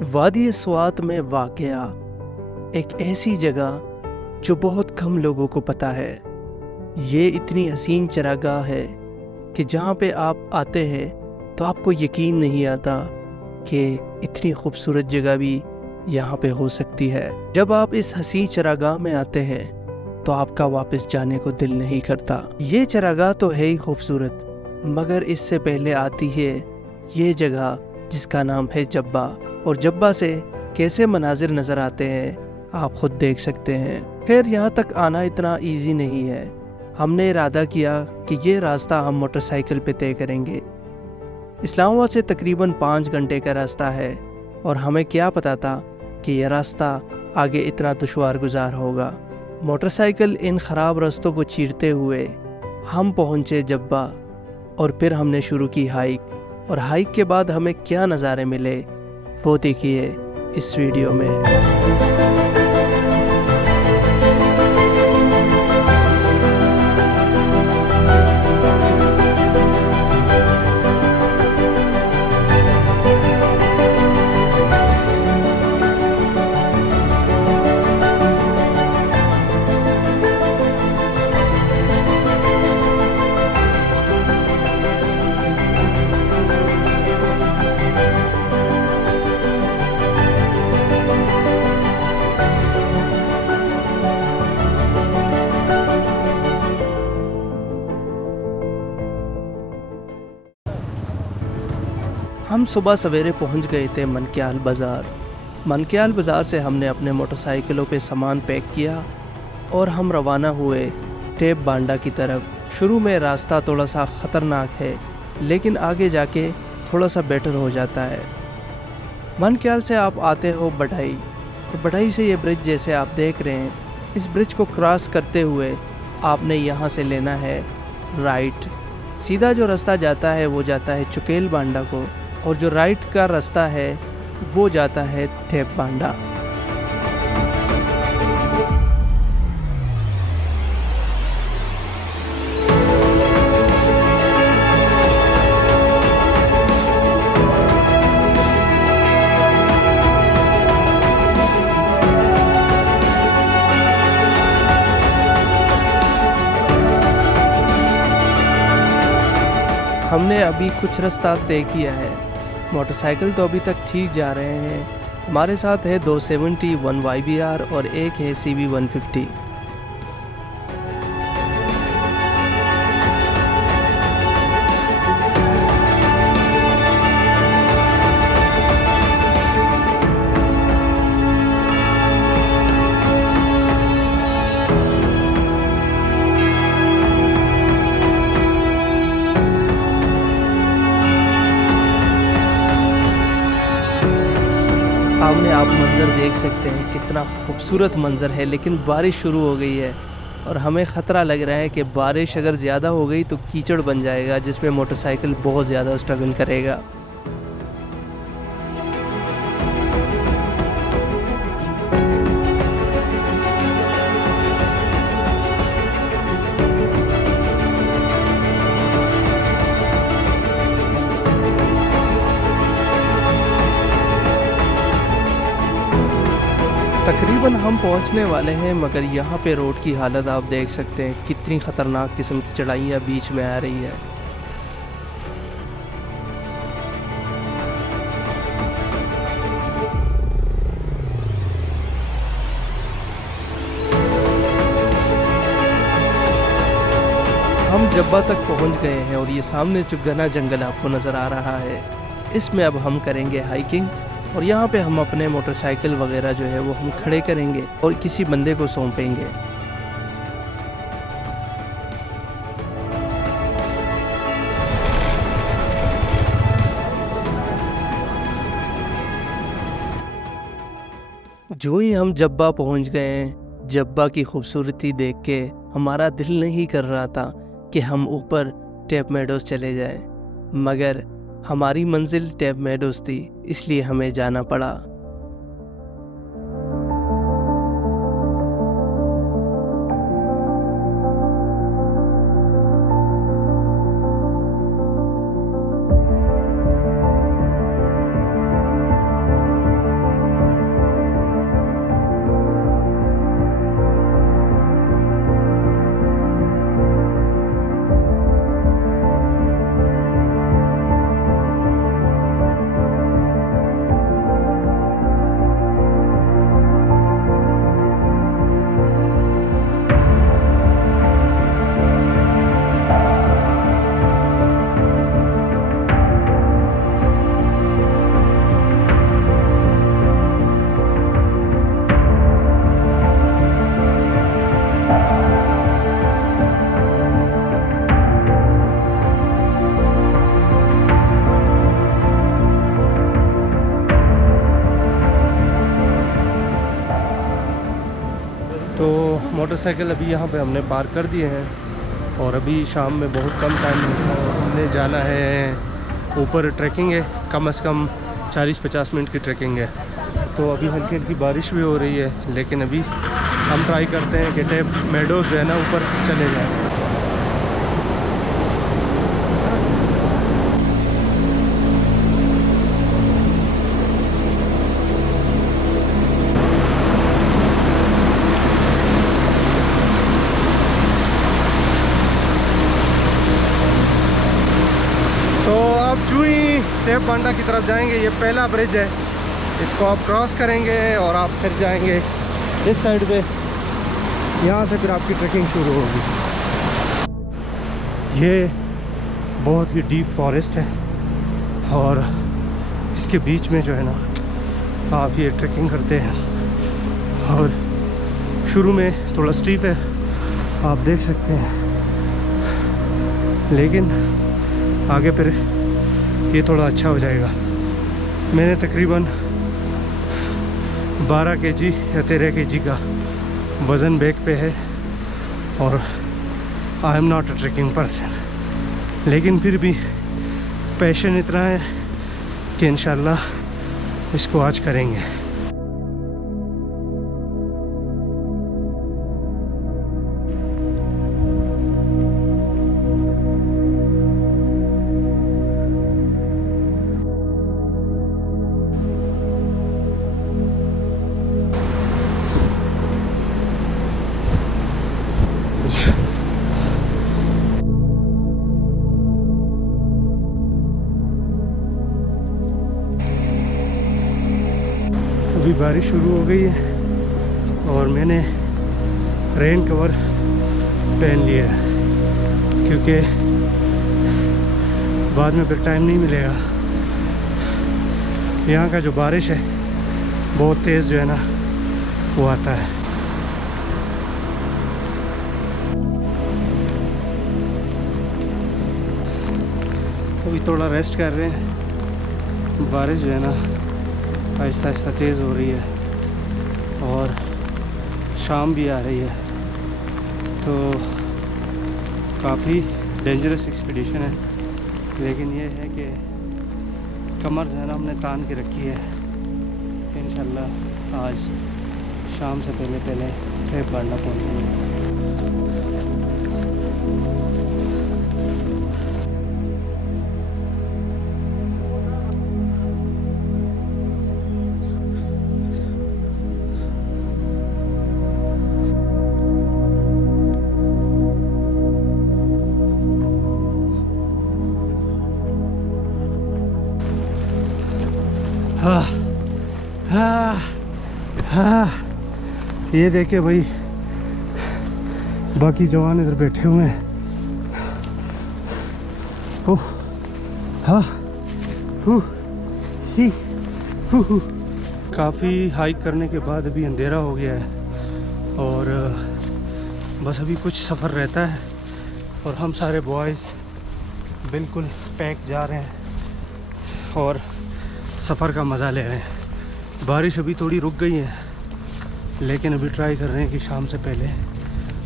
वादी स्वात में वाक़या एक ऐसी जगह जो बहुत कम लोगों को पता है। ये इतनी हसीन चरागाह है कि जहाँ पे आप आते हैं तो आपको यकीन नहीं आता कि इतनी खूबसूरत जगह भी यहाँ पे हो सकती है। जब आप इस हसीन चरागाह में आते हैं तो आपका वापस जाने को दिल नहीं करता। ये चरागाह तो है ही खूबसूरत, मगर इससे पहले आती है ये जगह जिसका नाम है जब्बा। और जब्बा से कैसे मनाजिर नज़र आते हैं आप खुद देख सकते हैं। खैर, यहाँ तक आना इतना इजी नहीं है। हमने इरादा किया कि ये रास्ता हम मोटरसाइकिल पे तय करेंगे। इस्लामाबाद से तकरीबन 5 घंटे का रास्ता है और हमें क्या पता था कि यह रास्ता आगे इतना दुश्वार गुजार होगा। मोटरसाइकिल इन ख़राब रास्तों को चीरते हुए हम पहुँचे जब्बा और फिर हमने शुरू की हाइक। और हाइक के बाद हमें क्या नज़ारे मिले वो देखिए इस वीडियो में। हम सुबह सवेरे पहुंच गए थे मनक्याल बाज़ार। मनक्याल बाज़ार से हमने अपने मोटरसाइकिलों पे सामान पैक किया और हम रवाना हुए टेप बांडा की तरफ। शुरू में रास्ता थोड़ा सा ख़तरनाक है, लेकिन आगे जाके थोड़ा सा बेटर हो जाता है। मनक्याल से आप आते हो बढ़ाई, और बढ़ाई से ये ब्रिज जैसे आप देख रहे हैं, इस ब्रिज को क्रॉस करते हुए आपने यहाँ से लेना है राइट। सीधा जो रास्ता जाता है वो जाता है चुकेल बांडा को, और जो राइट का रास्ता है वो जाता है टेप बांडा। हमने अभी कुछ रास्ता तय किया है। मोटरसाइकिल तो अभी तक ठीक जा रहे हैं। हमारे साथ है 270 1 YBR और एक है CB 150। सामने आप मंज़र देख सकते हैं, कितना खूबसूरत मंज़र है। लेकिन बारिश शुरू हो गई है और हमें ख़तरा लग रहा है कि बारिश अगर ज़्यादा हो गई तो कीचड़ बन जाएगा, जिसमें मोटरसाइकिल बहुत ज़्यादा स्ट्रगल करेगा। तकरीबन हम पहुंचने वाले हैं, मगर यहाँ पे रोड की हालत आप देख सकते हैं, कितनी ख़तरनाक किस्म की चढ़ाइयाँ बीच में आ रही है। हम जब्बा तक पहुंच गए हैं और ये सामने जो घना जंगल आपको नज़र आ रहा है, इसमें अब हम करेंगे हाइकिंग। और यहाँ पे हम अपने मोटरसाइकिल वगैरह जो है वो हम खड़े करेंगे और किसी बंदे को सौंपेंगे। जो ही हम जब्बा पहुँच गए हैं, जब्बा की खूबसूरती देख के हमारा दिल नहीं कर रहा था कि हम ऊपर टेप मेडोज़ चले जाएं, मगर हमारी मंजिल टेप मेडोज़ थी, इसलिए हमें जाना पड़ा। तो मोटरसाइकिल अभी यहाँ पे हमने पार्क कर दिए हैं और अभी शाम में बहुत कम टाइम हमने जाना है ऊपर। ट्रैकिंग है, कम से कम 40-50 मिनट की ट्रैकिंग है। तो अभी हल्की हल्की बारिश भी हो रही है, लेकिन अभी हम ट्राई करते हैं कि टेप मेडोज़ जो है ना ऊपर चले जाएँ। तो आप चूई टेप बांडा की तरफ जाएंगे, ये पहला ब्रिज है, इसको आप क्रॉस करेंगे और आप फिर जाएंगे इस साइड पे। यहाँ से फिर आपकी ट्रैकिंग शुरू होगी। ये बहुत ही डीप फॉरेस्ट है और इसके बीच में जो है ना आप ये ट्रैकिंग करते हैं। और शुरू में थोड़ा स्टीप है, आप देख सकते हैं, लेकिन आगे फिर ये थोड़ा अच्छा हो जाएगा। मैंने तकरीबन 12 kg या 13 kg का वज़न बैक पे है और I am not a trekking person, लेकिन फिर भी पैशन इतना है कि इंशाल्लाह इसको आज करेंगे। अभी बारिश शुरू हो गई है और मैंने रेन कवर पहन लिया है, क्योंकि बाद में फिर टाइम नहीं मिलेगा। यहाँ का जो बारिश है बहुत तेज़ जो है ना वो आता है। अभी थोड़ा रेस्ट कर रहे हैं। बारिश जो है ना आहिस्ता आहिस्ता तेज़ हो रही है और शाम भी आ रही है, तो काफ़ी डेंजरस एक्सपीडिशन है। लेकिन ये है कि कमर जो है ना हमने तान के रखी है कि इंशाल्लाह आज शाम से पहले पहले टेप बांडा पहुँचेंगे। हाँ हाँ हाँ, ये देखे भाई, बाकी जवान इधर बैठे हुए हैं। ओह हाँ, काफ़ी हाइक करने के बाद अभी अंधेरा हो गया है और बस अभी कुछ सफ़र रहता है और हम सारे बॉयज़ बिल्कुल पैक जा रहे हैं और सफ़र का मज़ा ले रहे हैं। बारिश अभी थोड़ी रुक गई है, लेकिन अभी ट्राई कर रहे हैं कि शाम से पहले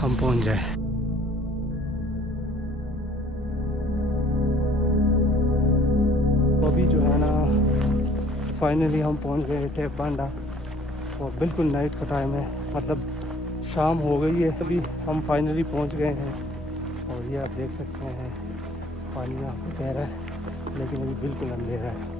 हम पहुंच जाएं। अभी जो है ना फाइनली हम पहुंच गए टेप बांडा और बिल्कुल नाइट का टाइम है, मतलब शाम हो गई है। अभी हम फाइनली पहुंच गए हैं और ये आप देख सकते हैं पानी यहाँ पे बह रहा है, लेकिन अभी बिल्कुल अंधेरा है।